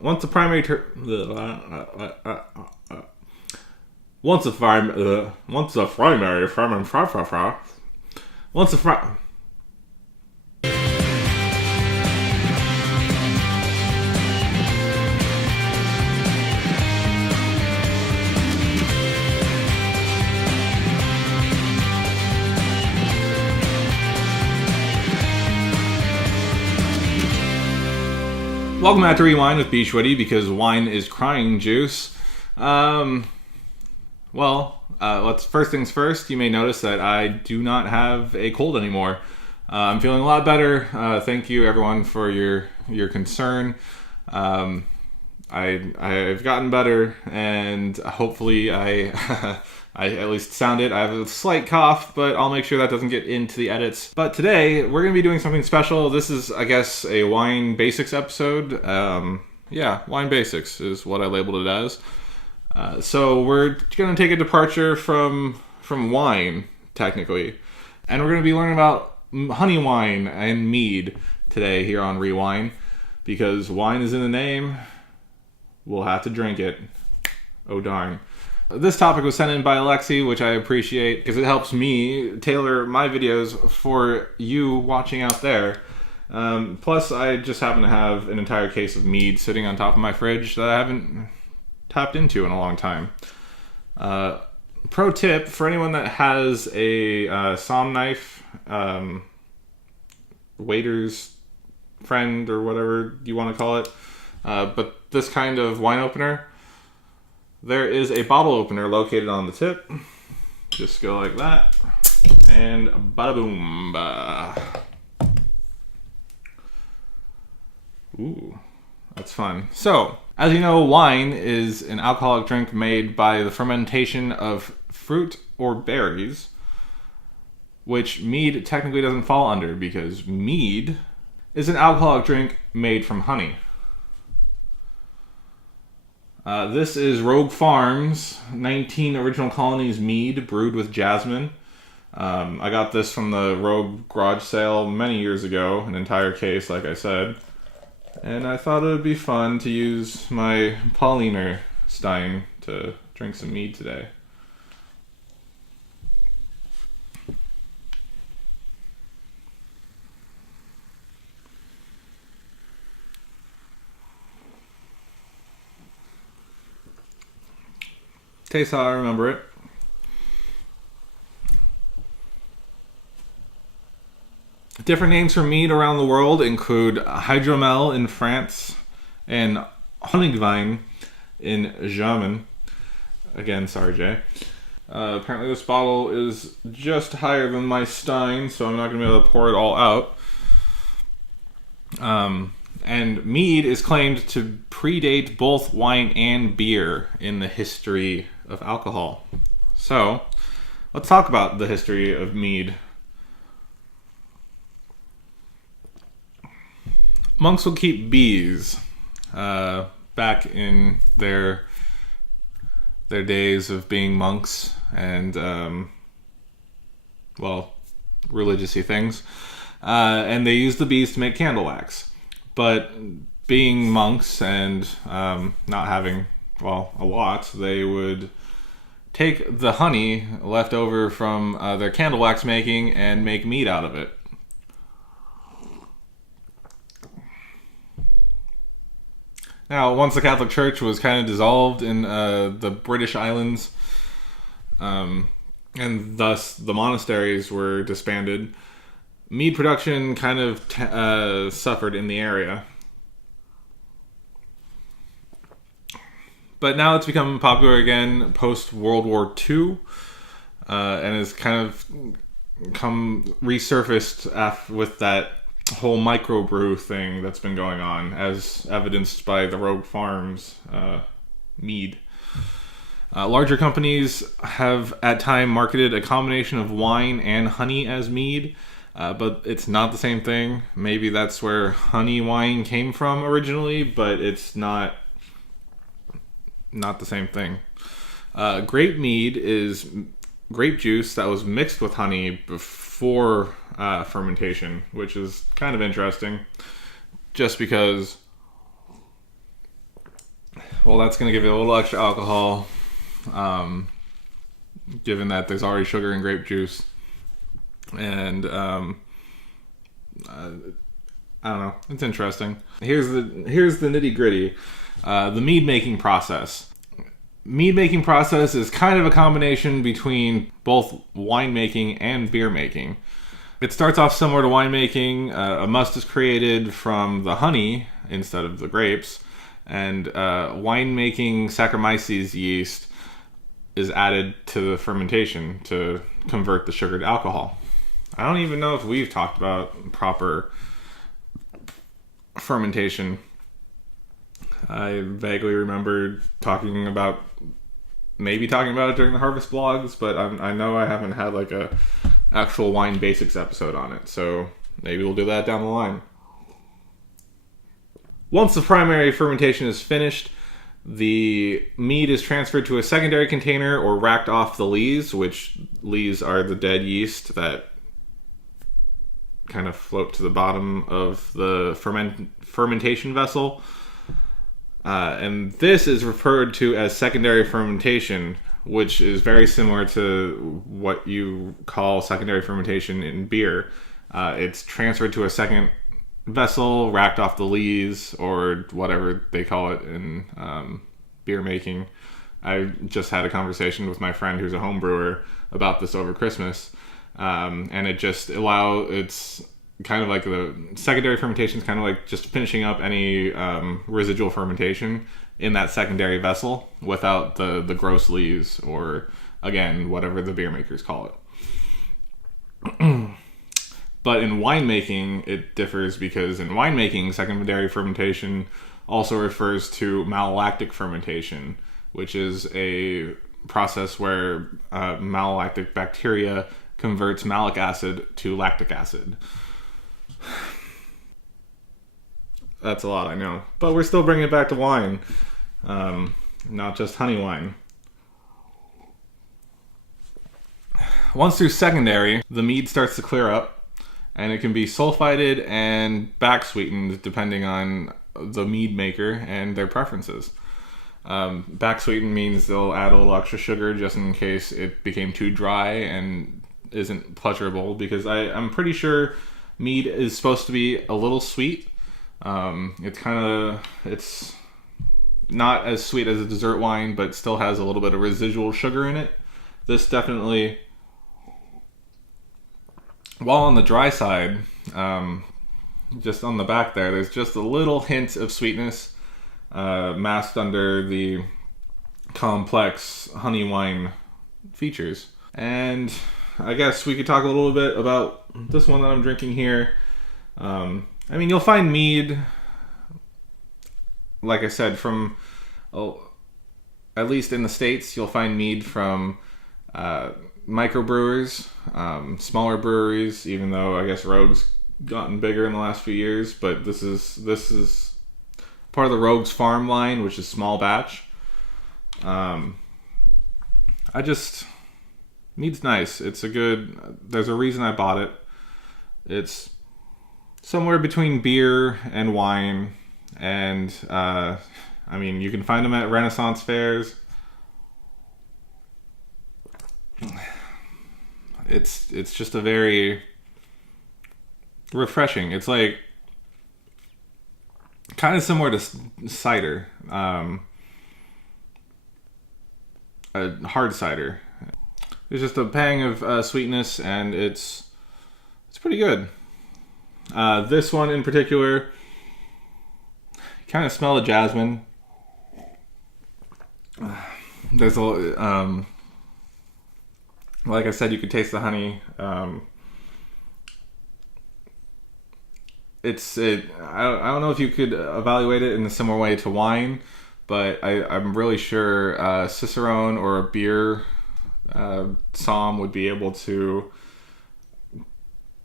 Once a primary once a primary once a primary Welcome back to Rewind with bschwitty, because wine is crying juice. Let's first things first. You may notice that I do not have a cold anymore. I'm feeling a lot better. Thank you, everyone, for your concern. I've gotten better, and hopefully I at least sound it. I have a slight cough, but I'll make sure that doesn't get into the edits. But today, we're going to be doing something special. This is, I guess, a wine basics episode. Wine basics is what I labeled it as. So we're going to take a departure from wine, technically. And we're going to be learning about honey wine and mead today here on Rewind. Because wine is in the name, we'll have to drink it. Oh darn. This topic was sent in by Alexi, which I appreciate because it helps me tailor my videos for you watching out there. Plus, I just happen to have an entire case of mead sitting on top of my fridge that I haven't tapped into in a long time. Pro tip, for anyone that has a som knife, waiter's friend or whatever you want to call it, but this kind of wine opener, there is a bottle opener located on the tip. Just go like that, and bada boom. Ooh, that's fun. So, as you know, wine is an alcoholic drink made by the fermentation of fruit or berries, which mead technically doesn't fall under, because mead is an alcoholic drink made from honey. This is Rogue Farms 19 Original Colonies mead brewed with jasmine. I got this from the Rogue garage sale many years ago, an entire case, like I said. And I thought it would be fun to use my Pauliner Stein to drink some mead today. Tastes how I remember it. Different names for mead around the world include hydromel in France and honigwein in German. Again, sorry, Jay. Apparently this bottle is just higher than my Stein, so I'm not going to be able to pour it all out. And mead is claimed to predate both wine and beer in the history of alcohol. So, let's talk about the history of mead. Monks would keep bees back in their days of being monks and, religious-y things. And they used the bees to make candle wax. But being monks and not having, a lot, they would take the honey left over from their candle wax making and make mead out of it. Now, once the Catholic Church was kind of dissolved in the British Islands, and thus the monasteries were disbanded, mead production kind of suffered in the area. But now it's become popular again post-World War II, and has kind of come resurfaced with that whole microbrew thing that's been going on, as evidenced by the Rogue Farms mead. Larger companies have at time marketed a combination of wine and honey as mead, but it's not the same thing. Maybe that's where honey wine came from originally, but it's not the same thing. Grape mead is grape juice that was mixed with honey before fermentation, which is kind of interesting, just because well, that's going to give it a little extra alcohol, given that there's already sugar in grape juice. And I don't know. It's interesting. Here's the nitty gritty. The mead making process. Mead making process is kind of a combination between both winemaking and beer making. It starts off similar to winemaking. A must is created from the honey instead of the grapes, and winemaking Saccharomyces yeast is added to the fermentation to convert the sugar to alcohol. I don't even know if we've talked about proper fermentation. I vaguely remember talking about it during the Harvest blogs, but I know I haven't had like a actual wine basics episode on it, so maybe we'll do that down the line. Once the primary fermentation is finished, the mead is transferred to a secondary container or racked off the lees, which lees are the dead yeast that kind of float to the bottom of the fermentation vessel. And this is referred to as secondary fermentation, which is very similar to what you call secondary fermentation in beer. It's transferred to a second vessel, racked off the lees, or whatever they call it in beer making. I just had a conversation with my friend who's a home brewer about this over Christmas. And it's kind of like the secondary fermentation is kind of like just finishing up any residual fermentation in that secondary vessel without the gross lees, or again, whatever the beer makers call it. But in winemaking, it differs because in winemaking, secondary fermentation also refers to malolactic fermentation, which is a process where malolactic bacteria converts malic acid to lactic acid. That's a lot, I know. But we're still bringing it back to wine, not just honey wine. Once through secondary, the mead starts to clear up, and it can be sulfited and back sweetened depending on the mead maker and their preferences. Back sweetened means they'll add a little extra sugar just in case it became too dry and isn't pleasurable, because I'm pretty sure mead is supposed to be a little sweet. It's not as sweet as a dessert wine, but still has a little bit of residual sugar in it. This definitely, while on the dry side, just on the back there's just a little hint of sweetness masked under the complex honey wine features. And I guess we could talk a little bit about this one that I'm drinking here. You'll find mead, like I said, from, at least in the States, you'll find mead from microbrewers, smaller breweries, even though I guess Rogue's gotten bigger in the last few years, but this is part of the Rogue's Farm line, which is small batch. Mead's nice. There's a reason I bought it. It's somewhere between beer and wine, and you can find them at Renaissance fairs. It's just a very refreshing. It's like kind of similar to cider, a hard cider. There's just a pang of sweetness, and it's pretty good. This one in particular, you kind of smell the jasmine. There's like I said, you could taste the honey. I don't know if you could evaluate it in a similar way to wine, but I'm really sure Cicerone or a beer somm would be able to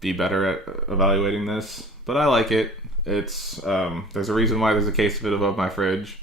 be better at evaluating this. But I like it. It's there's a reason why there's a case of it above my fridge.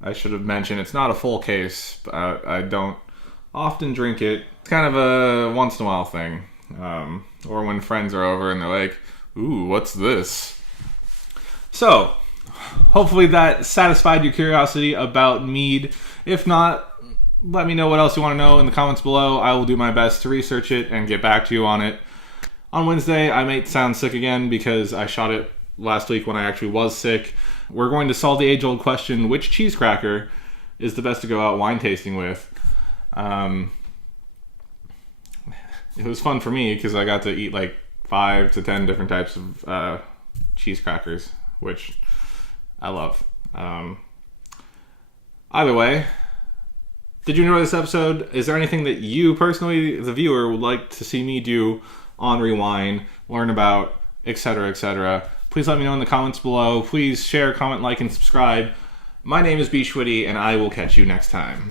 I should have mentioned it's not a full case, but I don't often drink it. It's kind of a once in a while thing. Or when friends are over and they're like, ooh, what's this? So, hopefully that satisfied your curiosity about mead. If not, let me know what else you want to know in the comments below. I will do my best to research it and get back to you on it. On Wednesday, I may sound sick again because I shot it last week when I actually was sick. We're going to solve the age-old question, which cheese cracker is the best to go out wine tasting with? It was fun for me because I got to eat like 5 to 10 different types of cheese crackers, which I love. Either way, did you enjoy this episode? Is there anything that you personally, the viewer, would like to see me do on Rewind, learn about, etc., etc.? Please let me know in the comments below. Please share, comment, like, and subscribe. My name is bschwitty, and I will catch you next time.